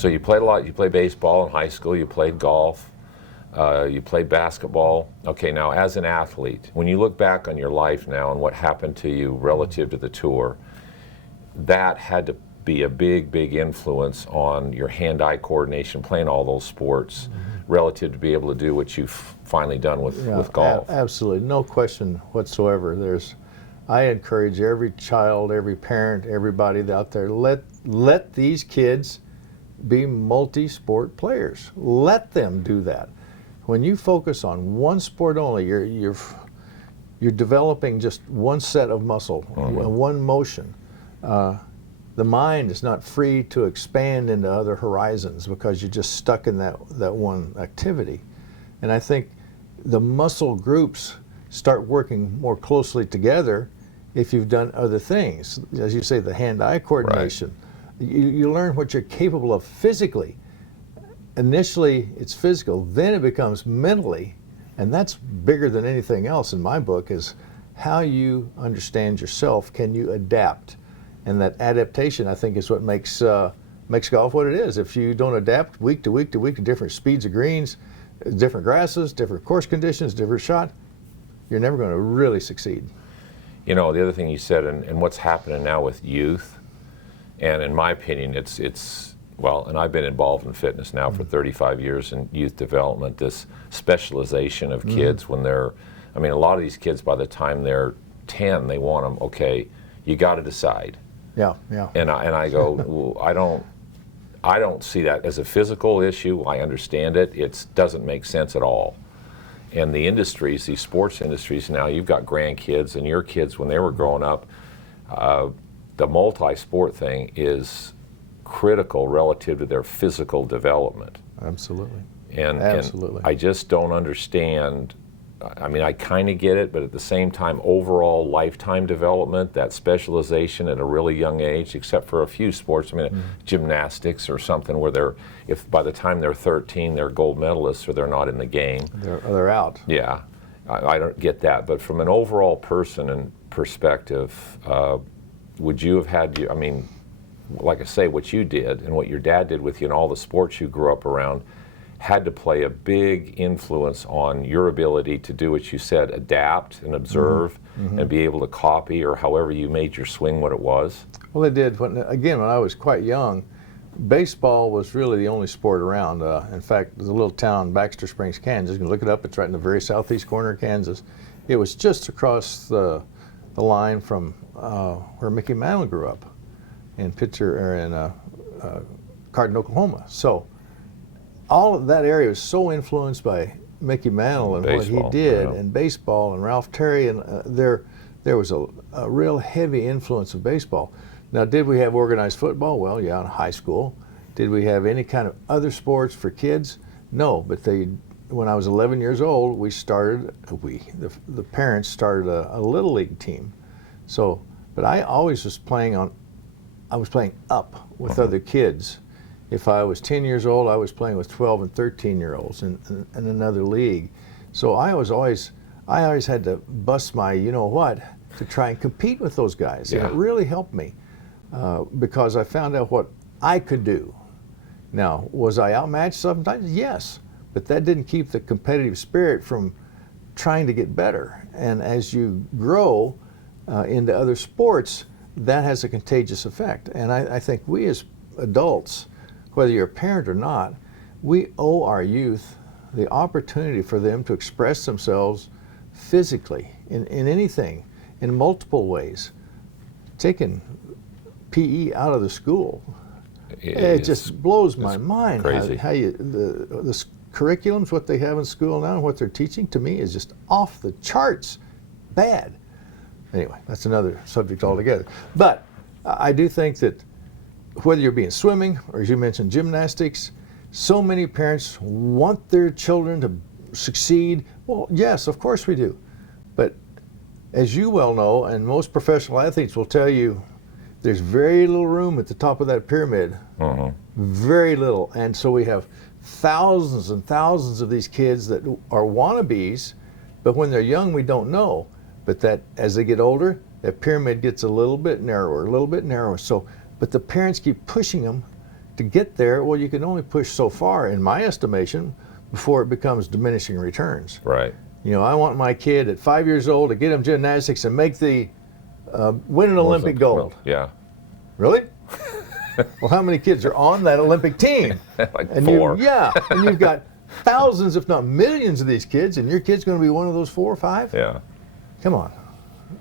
So you played a lot. You played baseball in high school. You played golf. You played basketball. Okay, now as an athlete, when you look back on your life now and what happened to you relative to the tour, that had to be a big, big influence on your hand-eye coordination, playing all those sports, relative to be able to do what you've finally done with golf. Absolutely, no question whatsoever. I encourage every child, every parent, everybody out there, let these kids be multi-sport players. Let them do that. When you focus on one sport only, you're developing just one set of muscle, one motion. The mind is not free to expand into other horizons because you're just stuck in that one activity. And I think the muscle groups start working more closely together if you've done other things. As you say, the hand-eye coordination. Right. You learn what you're capable of physically. Initially, it's physical, then it becomes mentally, and that's bigger than anything else in my book, is how you understand yourself. Can you adapt? And that adaptation, I think, is what makes golf what it is. If you don't adapt week to week to week to different speeds of greens, different grasses, different course conditions, different shot, you're never going to really succeed. You know, the other thing you said, and what's happening now with youth, and in my opinion, it's well, and I've been involved in fitness now for 35 years in youth development, this specialization of kids when they're, I mean, a lot of these kids, by the time they're 10, they want them, okay, you got to decide. Yeah. And I go, well, I don't see that as a physical issue. I understand it. It doesn't make sense at all. And the industries, these sports industries now, you've got grandkids, and your kids, when they were growing up, the multi-sport thing is critical relative to their physical development. Absolutely. And I just don't understand. I mean, I kind of get it, but at the same time, overall lifetime development, that specialization at a really young age, except for a few sports, I mean, gymnastics or something where if by the time they're 13, they're gold medalists or they're not in the game. They're out. Yeah, I don't get that. But from an overall person and perspective, would you have had, I mean, like I say, what you did and what your dad did with you and all the sports you grew up around, had to play a big influence on your ability to do what you said, adapt and observe and be able to copy, or however you made your swing what it was? Well, it did. When I was quite young, baseball was really the only sport around. In fact, the little town, Baxter Springs, Kansas, you can look it up, it's right in the very southeast corner of Kansas. It was just across the line from where Mickey Mantle grew up in Carden, Oklahoma. So all of that area was so influenced by Mickey Mantle and baseball, what he did, and baseball, and Ralph Terry, and there was a real heavy influence of baseball. Now, did we have organized football? Well, yeah, in high school. Did we have any kind of other sports for kids? No, but when I was 11 years old, the parents started a little league team. So, but I always was playing up with other kids. If I was 10 years old, I was playing with 12 and 13-year-olds in another league. So I always had to bust my you-know-what to try and compete with those guys. Yeah. And it really helped me because I found out what I could do. Now, was I outmatched sometimes? Yes. But that didn't keep the competitive spirit from trying to get better. And as you grow into other sports, that has a contagious effect. And I think we as adults, whether you're a parent or not, we owe our youth the opportunity for them to express themselves physically in anything, in multiple ways. Taking PE out of the school, it just blows my mind. Crazy. How the curriculums, what they have in school now and what they're teaching, to me is just off the charts bad. Anyway, that's another subject altogether. But I do think that whether you're being swimming or, as you mentioned, gymnastics, so many parents want their children to succeed. Well, yes, of course we do. But as you well know, and most professional athletes will tell you, there's very little room at the top of that pyramid. Very little. And so we have thousands and thousands of these kids that are wannabes, but when they're young, we don't know. But that as they get older, that pyramid gets a little bit narrower, a little bit narrower. So, but the parents keep pushing them to get there, well, you can only push so far, in my estimation, before it becomes diminishing returns. Right. You know, I want my kid at 5 years old to get him gymnastics and make the win an Olympic gold. Yeah. Really? Well, how many kids are on that Olympic team? Like And 4. and you've got thousands, if not millions, of these kids, and your kid's going to be one of those 4 or 5? Yeah. Come on.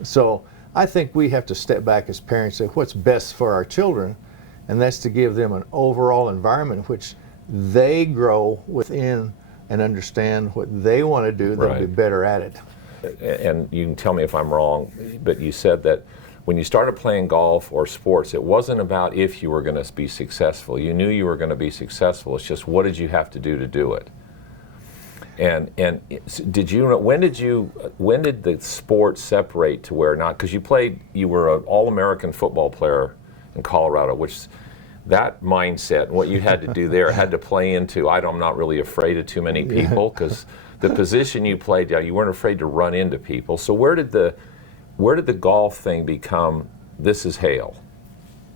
So I think we have to step back as parents and say what's best for our children, and that's to give them an overall environment in which they grow within and understand what they want to do. They'll be Right. better at it. And you can tell me if I'm wrong, but you said that when you started playing golf or sports, it wasn't about if you were going to be successful. You knew you were going to be successful. It's just what did you have to do it? And did you when did the sport separate to where not, because you were an All-American football player in Colorado, which that mindset and what you had to do there had to play into I'm not really afraid of too many people, because the position you played, you weren't afraid to run into people. So where did the golf thing become this is Hale?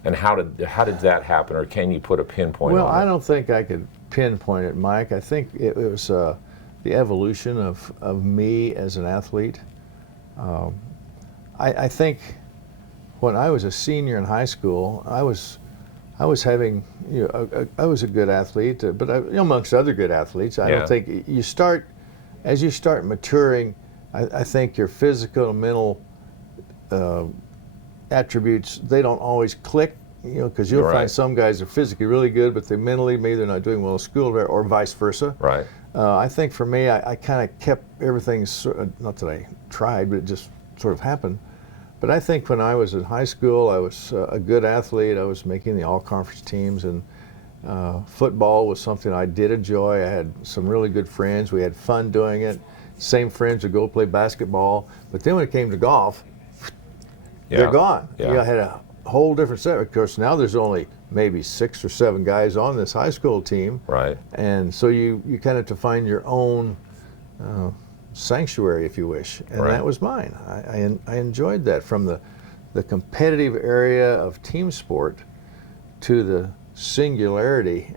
And how did that happen, or can you put a pinpoint on it? Well, I don't think I could pinpoint it, Mike. I think it was the evolution of me as an athlete. I think when I was a senior in high school, I was having, I was a good athlete, but amongst other good athletes, I don't think as you start maturing, I think your physical and mental attributes, they don't always click, because you'll find some guys are physically really good, but they mentally, maybe they're not doing well in school, or vice versa. Right. I think for me, I kind of kept everything, not that I tried, but it just sort of happened. But I think when I was in high school, I was a good athlete. I was making the all-conference teams, and football was something I did enjoy. I had some really good friends. We had fun doing it. Same friends would go play basketball. But then when it came to golf, they're gone. Yeah. I had a whole different set. Of course, now there's only maybe 6 or 7 guys on this high school team. Right. And so you kind of have to find your own sanctuary, if you wish, and that was mine. I enjoyed that, from the competitive area of team sport to the singularity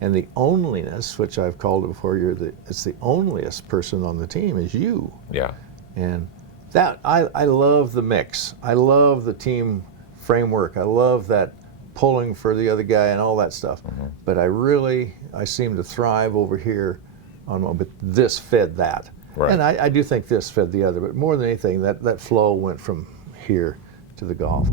and the onlyness, which I've called it before. It's the onlyest person on the team is you. Yeah. And that I love the mix. I love the team framework. I love that pulling for the other guy and all that stuff. Mm-hmm. But I seem to thrive over here but this fed that. Right. And I do think this fed the other, but more than anything, that flow went from here to the golf.